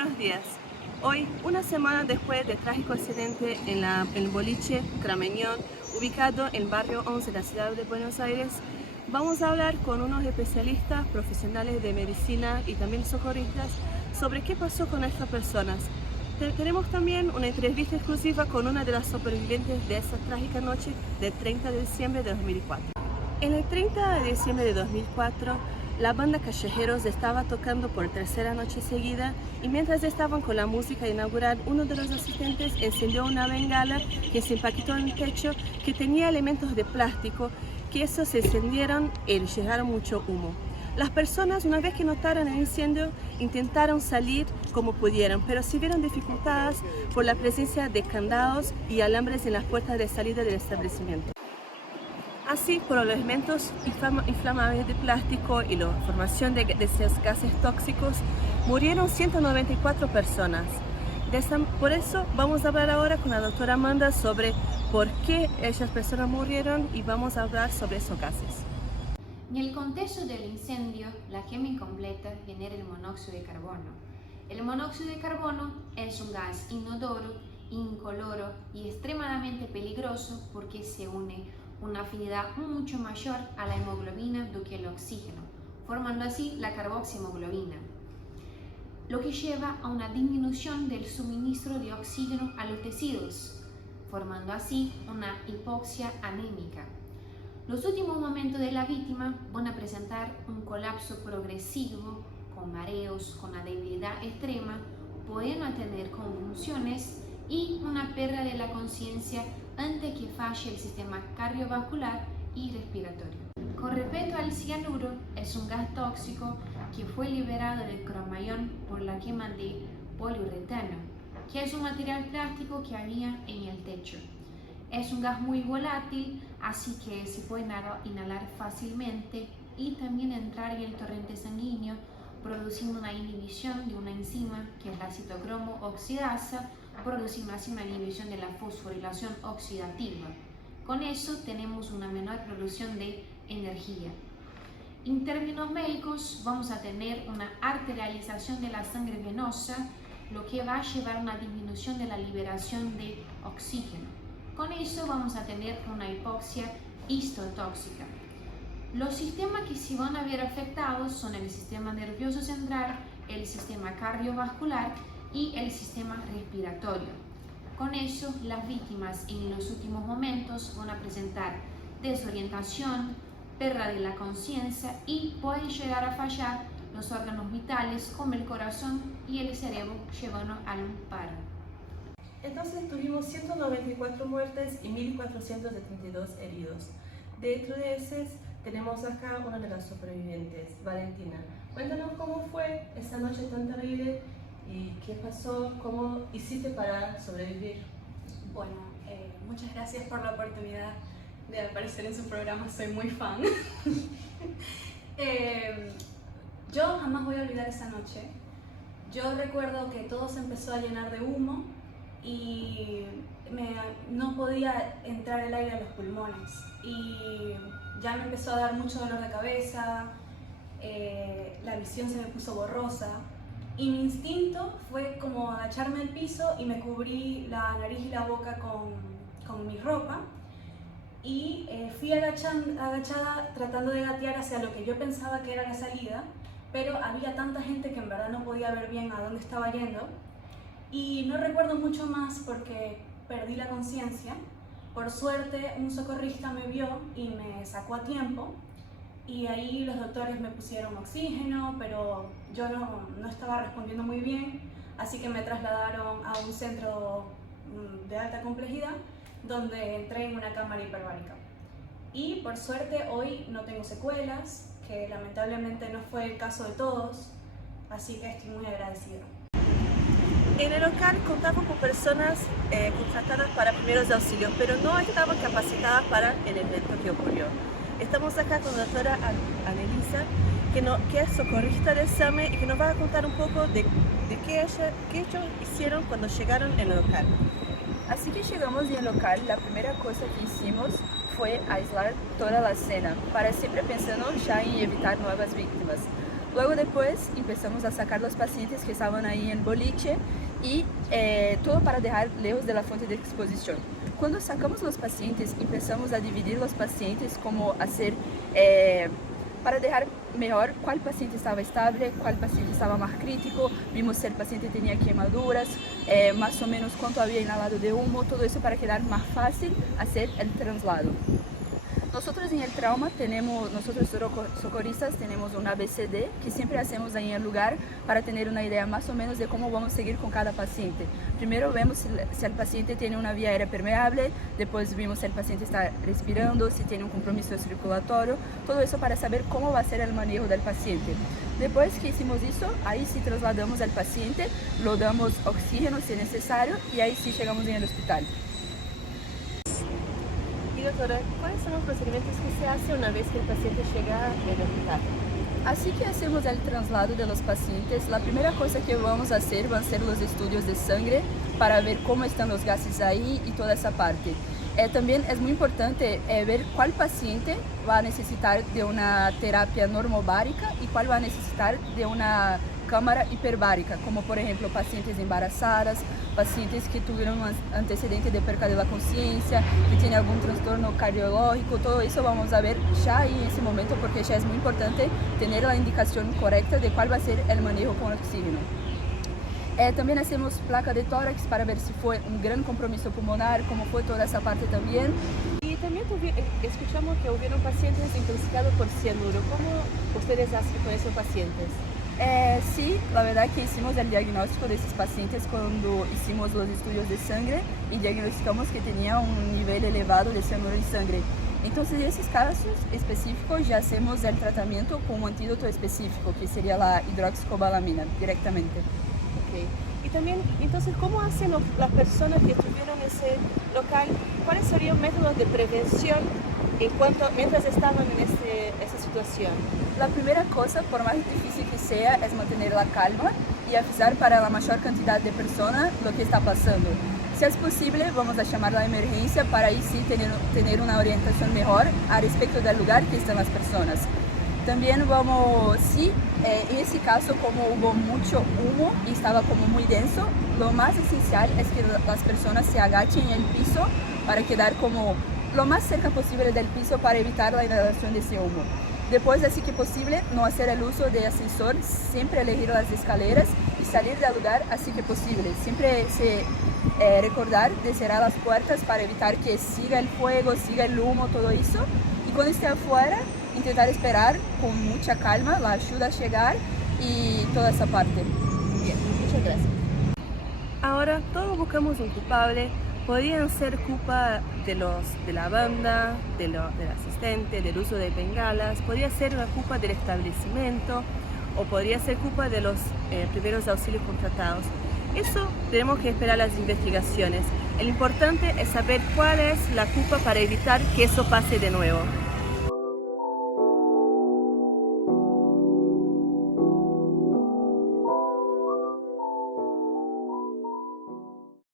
buenos días. Hoy, una semana después del trágico accidente en el boliche Crameñón, ubicado en el barrio 11 de la ciudad de Buenos Aires, vamos a hablar con unos especialistas profesionales de medicina y también socorristas sobre qué pasó con estas personas. Tenemos también una entrevista exclusiva con una de las supervivientes de esa trágica noche del 30 de diciembre de 2004. En el 30 de diciembre de 2004, la banda Callejeros estaba tocando por tercera noche seguida y mientras estaban con la música inaugural, uno de los asistentes encendió una bengala que se impactó en el techo que tenía elementos de plástico que esos se encendieron y llegaron mucho humo. Las personas, una vez que notaron el incendio, intentaron salir como pudieron, pero se vieron dificultadas por la presencia de candados y alambres en las puertas de salida del establecimiento. Así, por los elementos inflamables de plástico y la formación de esos gases tóxicos, murieron 194 personas. Por eso vamos a hablar ahora con la doctora Amanda sobre por qué esas personas murieron y vamos a hablar sobre esos gases. En el contexto del incendio, la quema incompleta genera el monóxido de carbono. El monóxido de carbono es un gas inodoro, incoloro y extremadamente peligroso porque se une una afinidad mucho mayor a la hemoglobina do que el oxígeno, formando así la carboxihemoglobina, lo que lleva a una disminución del suministro de oxígeno a los tejidos, formando así una hipoxia anémica. Los últimos momentos de la víctima van a presentar un colapso progresivo, con mareos, con una debilidad extrema, pueden tener convulsiones y una pérdida de la conciencia antes que falle el sistema cardiovascular y respiratorio. Con respecto al cianuro, es un gas tóxico que fue liberado del Cromañón por la quema de poliuretano, que es un material plástico que había en el techo. Es un gas muy volátil, así que se puede inhalar fácilmente y también entrar en el torrente sanguíneo, produciendo una inhibición de una enzima que es la citocromo oxidasa, produciendo así una inhibición de la fosforilación oxidativa. Con eso tenemos una menor producción de energía. En términos médicos, vamos a tener una arterialización de la sangre venosa, lo que va a llevar a una disminución de la liberación de oxígeno. Con eso vamos a tener una hipoxia histotóxica. Los sistemas que se van a ver afectados son el sistema nervioso central, el sistema cardiovascular y el sistema respiratorio. Con eso, las víctimas en los últimos momentos van a presentar desorientación, pérdida de la conciencia y pueden llegar a fallar los órganos vitales como el corazón y el cerebro, llevando al paro. Entonces tuvimos 194 muertes y 1.472 heridos. Dentro de esos tenemos acá una de las supervivientes, Valentina. Cuéntanos cómo fue esa noche tan terrible y qué pasó, cómo hiciste para sobrevivir. Bueno, muchas gracias por la oportunidad de aparecer en su programa, soy muy fan. Yo jamás voy a olvidar esa noche. Yo recuerdo que todo se empezó a llenar de humo y no podía entrar el aire a los pulmones y ya me empezó a dar mucho dolor de cabeza, la visión se me puso borrosa y mi instinto fue como agacharme al piso y me cubrí la nariz y la boca con mi ropa y fui agachada tratando de gatear hacia lo que yo pensaba que era la salida, pero había tanta gente que en verdad no podía ver bien a dónde estaba yendo. Y no recuerdo mucho más porque perdí la conciencia. Por suerte, un socorrista me vio y me sacó a tiempo. Y ahí los doctores me pusieron oxígeno, pero yo no estaba respondiendo muy bien. Así que me trasladaron a un centro de alta complejidad, donde entré en una cámara hiperbárica. Y por suerte, hoy no tengo secuelas, que lamentablemente no fue el caso de todos. Así que estoy muy agradecida. En el local contaban con personas contratadas para primeros auxilios, pero no estaban capacitadas para el evento que ocurrió. Estamos acá con la doctora Annelisa, que es socorrista del SAME y que nos va a contar un poco de qué ellos hicieron cuando llegaron en el local. Así que llegamos en el local, la primera cosa que hicimos fue aislar toda la escena, para siempre pensando ya en evitar nuevas víctimas. Luego después empezamos a sacar los pacientes que estaban ahí en boliche y todo para dejar lejos de la fuente de exposición. Cuando sacamos los pacientes, empezamos a dividir los pacientes como hacer para dejar mejor cuál paciente estaba estable, cuál paciente estaba más crítico, vimos si el paciente tenía quemaduras, más o menos cuánto había inhalado de humo, todo eso para quedar más fácil hacer el traslado. Nosotros en el trauma nosotros socorristas tenemos un ABCD que siempre hacemos ahí en el lugar para tener una idea más o menos de cómo vamos a seguir con cada paciente. Primero vemos si el paciente tiene una vía aérea permeable, después vemos si el paciente está respirando, si tiene un compromiso circulatorio, todo eso para saber cómo va a ser el manejo del paciente. Después que hicimos eso, ahí sí trasladamos al paciente, lo damos oxígeno si es necesario y ahí sí llegamos en el hospital. Y doctora, ¿cuáles son los procedimientos que se hacen una vez que el paciente llega al hospital? Así que hacemos el traslado de los pacientes, la primera cosa que vamos a hacer van a ser los estudios de sangre para ver cómo están los gases ahí y toda esa parte. También es muy importante ver cuál paciente va a necesitar de una terapia normobárica y cuál va a necesitar de una cámara hiperbárica, como por ejemplo pacientes embarazadas, pacientes que tuvieron un antecedente de pérdida de la conciencia, que tienen algún trastorno cardiológico, todo eso vamos a ver ya ahí en ese momento porque ya es muy importante tener la indicación correcta de cuál va a ser el manejo con oxígeno. También hacemos placa de tórax para ver si fue un gran compromiso pulmonar, cómo fue toda esa parte también. Y también escuchamos que hubieron pacientes intoxicados por cianuro. ¿Cómo ustedes hacen con esos pacientes? Sí, la verdad que hicimos el diagnóstico de esos pacientes cuando hicimos los estudios de sangre y diagnosticamos que tenía un nivel elevado de cianuro en sangre. Entonces, en esos casos específicos ya hacemos el tratamiento con un antídoto específico, que sería la hidroxicobalamina directamente. Okay. Y también, entonces, ¿cómo hacen las personas que estuvieron en ese local? ¿Cuáles serían métodos de prevención mientras estaban en esa situación? La primera cosa, por más difícil que sea, es mantener la calma y avisar para la mayor cantidad de personas lo que está pasando. Si es posible, vamos a llamar a la emergencia para ahí sí tener una orientación mejor a respecto del lugar que están las personas. También vamos, sí, en ese caso como hubo mucho humo y estaba como muy denso, lo más esencial es que las personas se agachen en el piso para quedar como lo más cerca posible del piso para evitar la inhalación de ese humo. Después, así que posible, no hacer el uso de ascensor, siempre elegir las escaleras y salir del lugar así que posible. Siempre recordar de cerrar las puertas para evitar que siga el fuego, siga el humo, todo eso. Y cuando esté afuera, intentar esperar con mucha calma la ayuda a llegar y toda esa parte. Bien, muchas gracias. Ahora, todos buscamos un culpable. Podrían ser culpa de la banda, del asistente, del uso de bengalas, podría ser una culpa del establecimiento o podría ser culpa de los primeros auxilios contratados. Eso tenemos que esperar las investigaciones. El importante es saber cuál es la culpa para evitar que eso pase de nuevo.